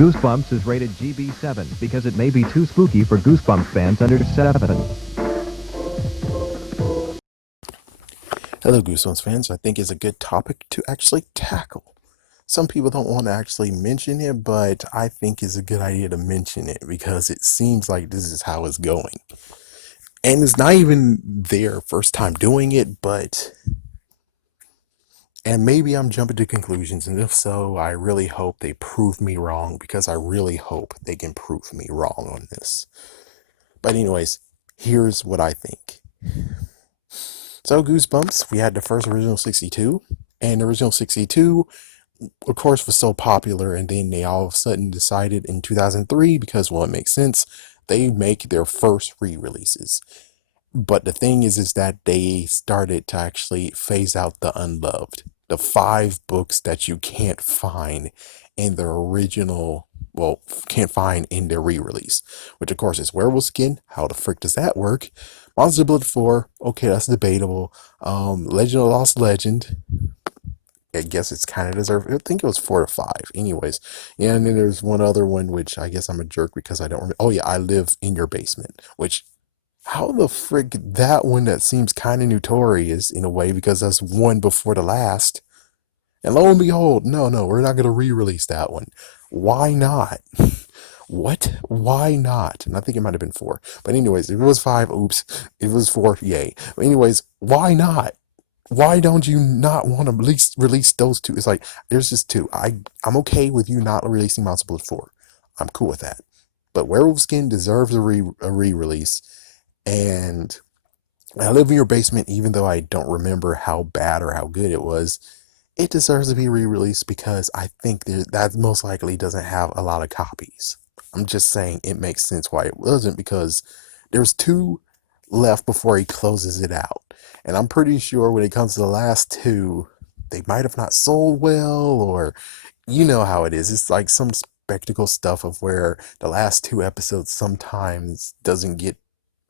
Goosebumps is rated GB7 because it may be too spooky for Goosebumps fans under 7. Hello, Goosebumps fans. I think it's a good topic to actually tackle. Some people don't want to actually mention it, but I think it's a good idea to mention it because it seems like this is how it's going. And it's not even their first time doing it, and maybe I'm jumping to conclusions, and if so, I really hope they prove me wrong because I really hope they can prove me wrong on this. But anyways, here's what I think. So Goosebumps, we had the first original 62, and the original 62 of course was so popular, and then they all of a sudden decided in 2003, because well, it makes sense, they make their first re-releases. But the thing is that they started to actually phase out the unloved, the 5 books that you can't find in the original, well, can't find in their re-release, which of course is Werewolf Skin. How the frick does that work? Monster Blood 4, okay, that's debatable. Legend of Lost Legend, I guess it's kind of deserved. I think it was 4 to 5. Anyways, yeah, and then there's one other one, which I guess I'm a jerk because I don't remember. Oh yeah, I Live in Your Basement, which, how the frick, that one that seems kind of notorious in a way because that's one before the last. And lo and behold, no, we're not going to re-release that one. Why not? What? Why not? And I think it might have been 4. But anyways, if it was 5, oops. If it was 4, yay. But anyways, why not? Why don't you not want to release those 2? It's like, there's just 2. I'm okay with you not releasing Monster Blood 4. I'm cool with that. But Werewolf Skin deserves a re-release. And I Live in Your Basement, even though I don't remember how bad or how good it was, it deserves to be re-released because I think that most likely doesn't have a lot of copies. I'm just saying it makes sense why it wasn't, because there's 2 left before he closes it out. And I'm pretty sure when it comes to the last 2, they might have not sold well, or you know how it is. It's like some spectacle stuff of where the last 2 episodes sometimes doesn't get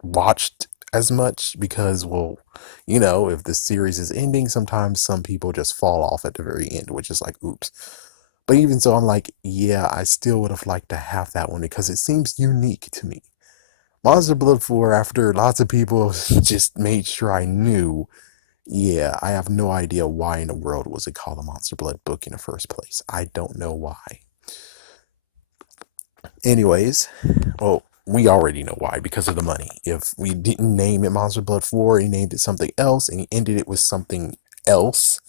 watched as much because, well, if the series is ending, sometimes some people just fall off at the very end, which is like, oops. But even so, I'm like, yeah, I still would have liked to have that one because it seems unique to me. Monster Blood 4, after lots of people just made sure I knew, yeah, I have no idea why in the world was it called a Monster Blood book in the first place. I don't know why. Anyways, well, we already know why, because of the money. If we didn't name it Monster Blood 4, he named it something else, and he ended it with something else,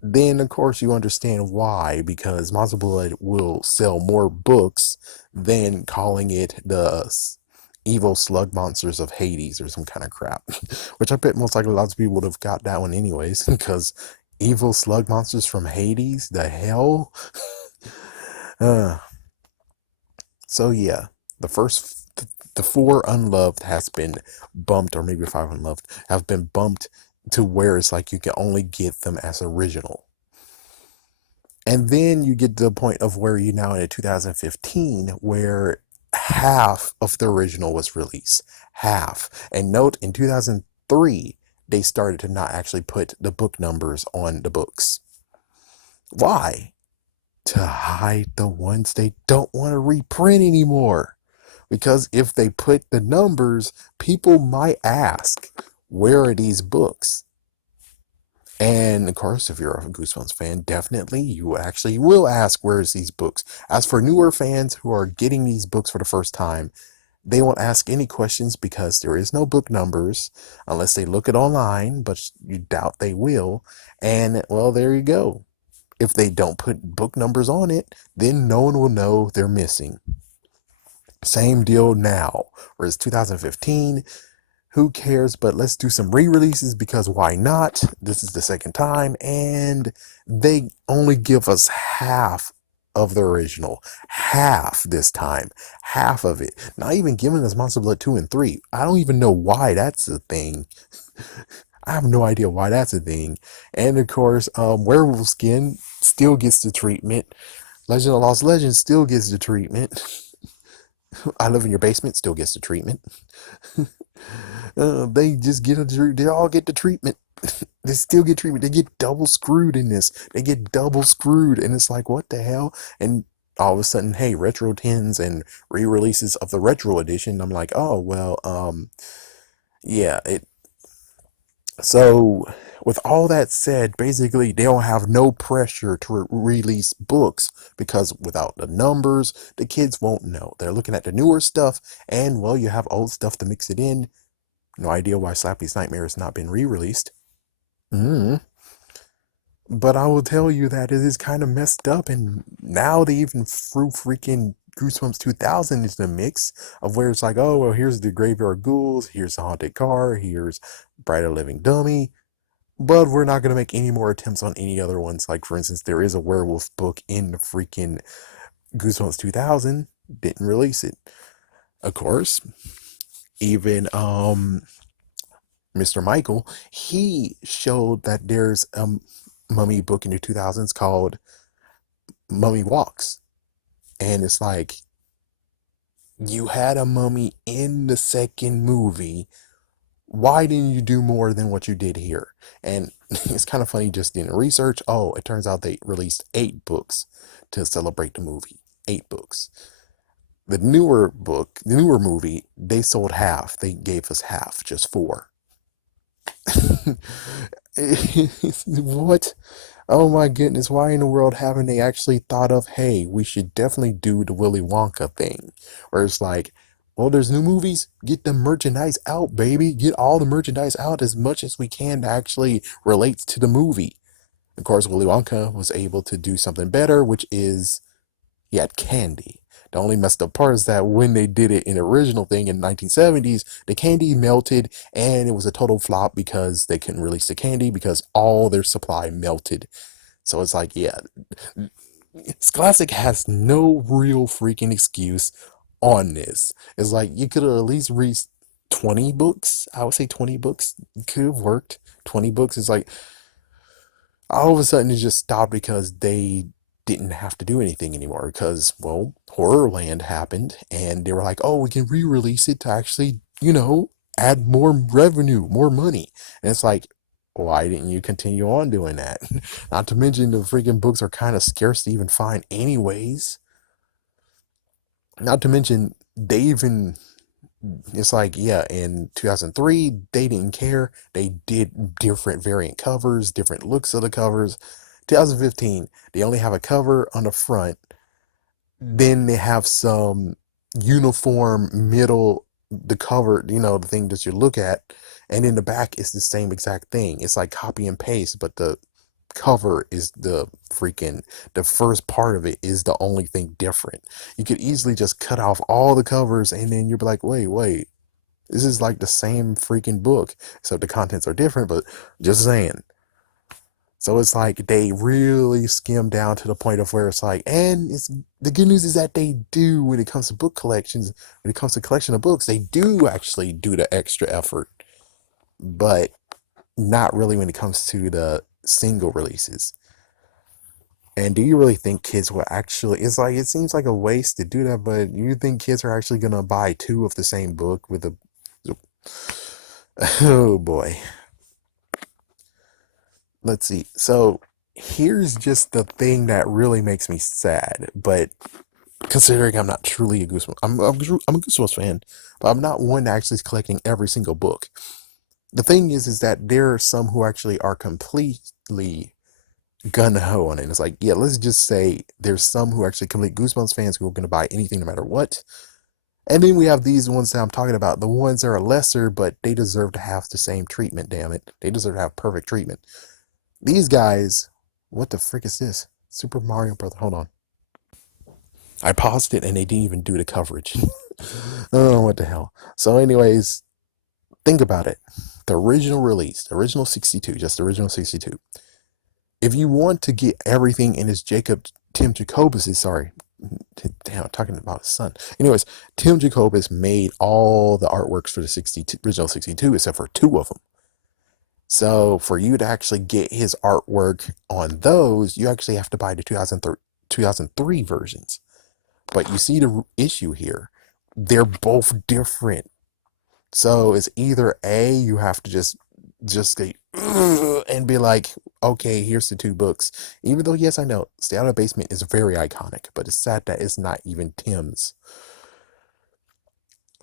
then of course you understand why, because Monster Blood will sell more books than calling it the Evil Slug Monsters of Hades or some kind of crap. Which I bet most likely lots of people would have got that one anyways, because Evil Slug Monsters from Hades? The hell? So yeah, the 4 unloved has been bumped, or maybe 5 unloved have been bumped to where it's like you can only get them as original. And then you get to the point of where you now in 2015, where half of the original was released. Half. And note, in 2003, they started to not actually put the book numbers on the books. Why? To hide the ones they don't want to reprint anymore. Because if they put the numbers, people might ask, where are these books? And of course, if you're a Goosebumps fan, definitely you actually will ask, where's these books? As for newer fans who are getting these books for the first time, they won't ask any questions because there is no book numbers unless they look it online, but you doubt they will. And well, there you go. If they don't put book numbers on it, then no one will know they're missing. Same deal now. Whereas 2015, who cares? But let's do some re-releases because why not? This is the second time, and they only give us half of the original. Half this time. Half of it. Not even giving us Monster Blood 2 and 3. I don't even know why that's a thing. I have no idea why that's a thing. And of course, Werewolf Skin still gets the treatment. Legend of Lost Legends still gets the treatment. I Live in Your Basement still gets the treatment. They just get they all get the treatment. They still get treatment. They get double screwed in this. They get double screwed, and it's like, what the hell? And all of a sudden, hey, retro tins and re-releases of the retro edition. I'm like, oh well, yeah, it so, with all that said, basically, they don't have no pressure to release books because without the numbers, the kids won't know. They're looking at the newer stuff, and well, you have old stuff to mix it in. No idea why Slappy's Nightmare has not been re released. Mm. But I will tell you that it is kind of messed up, and now they even threw freaking Goosebumps 2000 into the mix of where it's like, oh, well, here's the Graveyard Ghouls, here's the Haunted Car, here's Bride of Living Dummy. But we're not going to make any more attempts on any other ones. Like, for instance, there is a werewolf book in the freaking Goosebumps 2000. Didn't release it. Of course, even Mr. Michael, he showed that there's a mummy book in the 2000s called Mummy Walks. And it's like, you had a mummy in the second movie. Why didn't you do more than what you did here? And it's kind of funny, just doing research. Oh, it turns out they released 8 books to celebrate the movie. 8 books. The newer book, the newer movie, they sold half. They gave us half, just 4. What? Oh my goodness, why in the world haven't they actually thought of, hey, we should definitely do the Willy Wonka thing? Where it's like, well, there's new movies, get the merchandise out, baby. Get all the merchandise out as much as we can that actually relates to the movie. Of course, Willy Wonka was able to do something better, which is he had candy. The only messed up part is that when they did it in the original thing in the 1970s, the candy melted and it was a total flop because they couldn't release the candy because all their supply melted. So it's like, yeah, Scholastic has no real freaking excuse on this. It's like you could have at least read 20 books. I would say 20 books could have worked. 20 books is like all of a sudden it just stopped because they didn't have to do anything anymore because, well, Horrorland happened and they were like, oh, we can re-release it to actually, add more revenue, more money. And it's like, why didn't you continue on doing that? Not to mention the freaking books are kind of scarce to even find anyways. Not to mention they even it's like, yeah, in 2003, they didn't care. They did different variant covers, different looks of the covers. 2015, they only have a cover on the front. Then they have some uniform middle, the cover, the thing that you look at. And in the back, it's the same exact thing. It's like copy and paste, but the cover is the first part of it is the only thing different. You could easily just cut off all the covers and then you'd be like, wait, this is like the same freaking book, except the contents are different, but just saying. So it's like they really skim down to the point of where it's like, and it's the good news is that they do when it comes to book collections, when it comes to collection of books, they do actually do the extra effort, but not really when it comes to the single releases. And do you really think kids will actually? It's like it seems like a waste to do that, but you think kids are actually gonna buy 2 of the same book with a? Oh boy. Let's see. So here's just the thing that really makes me sad. But considering I'm not truly a Goosebumps, I'm a Goosebumps fan, but I'm not one actually collecting every single book. The thing is that there are some who actually are completely gun ho on it. It's like, yeah, let's just say there's some who are actually complete Goosebumps fans who are going to buy anything no matter what. And then we have these ones that I'm talking about, the ones that are lesser, but they deserve to have the same treatment, damn it. They deserve to have perfect treatment. These guys, what the frick is this? Super Mario Brother. Hold on. I paused it and they didn't even do the coverage. Oh, what the hell. So, anyways, think about it. The original release, the original 62, just the original 62. If you want to get everything in his Tim Jacobus, sorry, damn, I'm talking about his son. Anyways, Tim Jacobus made all the artworks for the original 62 except for 2 of them. So for you to actually get his artwork on those, you actually have to buy the 2003 versions. But you see the issue here. They're both different. So it's either A, you have to just say, and be like, okay, here's the two books. Even though, yes, I know, Stay Out of the Basement is very iconic, but it's sad that it's not even Tim's.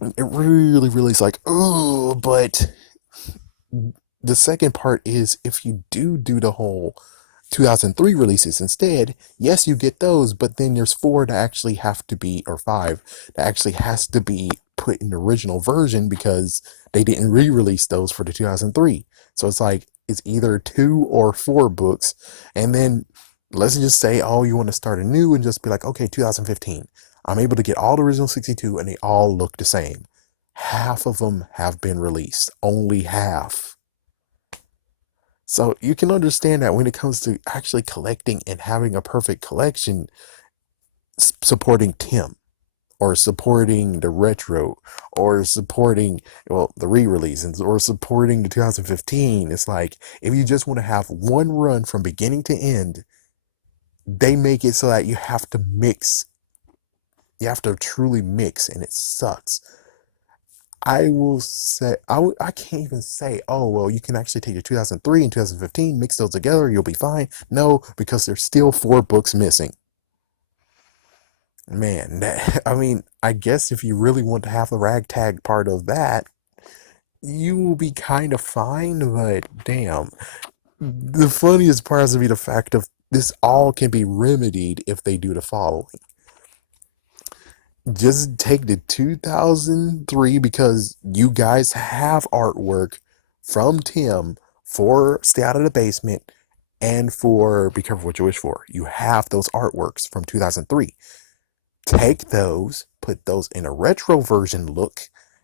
It really, really is like, oh, but the second part is if you do the whole 2003 releases instead, yes, you get those, but then there's four that actually have to be, or five, that actually has to be put in the original version because they didn't re-release those for the 2003. So it's like, it's either two or four books. And then let's just say, oh, you want to start anew and just be like, okay, 2015. I'm able to get all the original 62 and they all look the same. Half of them have been released, only half. So you can understand that when it comes to actually collecting and having a perfect collection, supporting Tim or supporting the retro or supporting, well, the re-releases or supporting the 2015, it's like if you just want to have one run from beginning to end, they make it so that you have to mix. You have to truly mix, and it sucks. I will say, I can't even say, oh, well, you can actually take your 2003 and 2015, mix those together, you'll be fine. No, because there's still four books missing. Man, I mean, I guess if you really want to have the ragtag part of that, you will be kind of fine, but damn. The funniest part has to be the fact of this all can be remedied if they do the following. Just take the 2003 because you guys have artwork from Tim for Stay Out of the Basement and for Be Careful What You Wish For. You have those artworks from 2003. Take those, put those in a retro version look.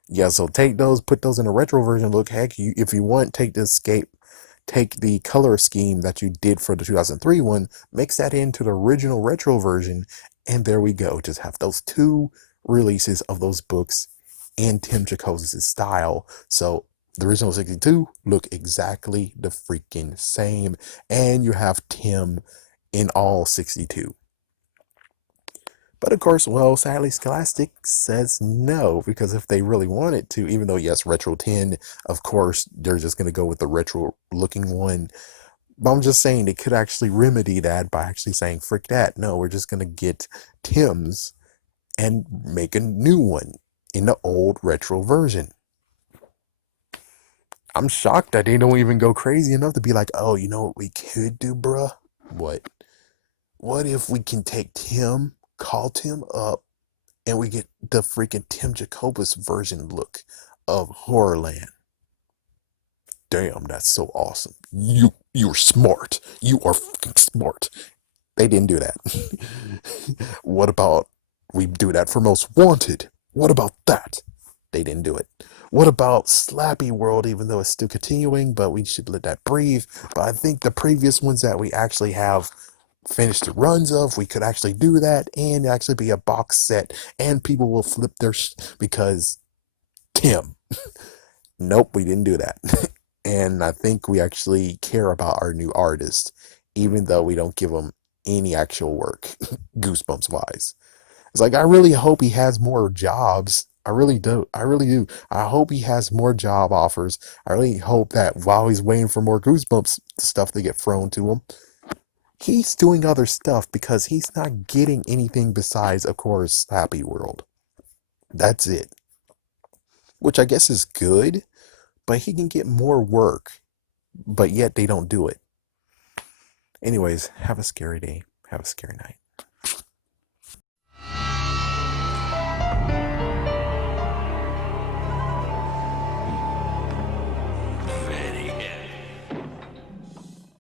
Yeah, so take those, put those in a retro version look. Heck, if you want, take the color scheme that you did for the 2003 one, mix that into the original retro version, and there we go. Just have those two releases of those books in Tim Jacobs' style. So the original 62 look exactly the freaking same, and you have Tim in all 62. But of course, well, sadly, Scholastic says no, because if they really wanted to, even though, yes, Retro 10, of course, they're just going to go with the retro looking one. But I'm just saying they could actually remedy that by actually saying, frick that. No, we're just going to get Tim's and make a new one in the old retro version. I'm shocked that they don't even go crazy enough to be like, oh, you know what we could do, bruh? What? What if we can take Tim, call Tim up, and we get the freaking Tim Jacobus version look of Horrorland? Damn, that's so awesome. You're smart. You are fucking smart. They didn't do that. What about we do that for Most Wanted? What about that? They didn't do it. What about Slappy World, even though it's still continuing, but we should let that breathe. But I think the previous ones that we actually have finished the runs of, we could actually do that and actually be a box set, and people will flip their because Tim. Nope, we didn't do that. And I think we actually care about our new artist, even though we don't give him any actual work, Goosebumps wise. It's like, I really hope he has more jobs. I really do. I really do. I hope he has more job offers. I really hope that while he's waiting for more Goosebumps stuff to get thrown to him, he's doing other stuff because he's not getting anything besides, of course, Happy World. That's it. Which I guess is good, but he can get more work, but yet they don't do it. Anyways, have a scary day. Have a scary night.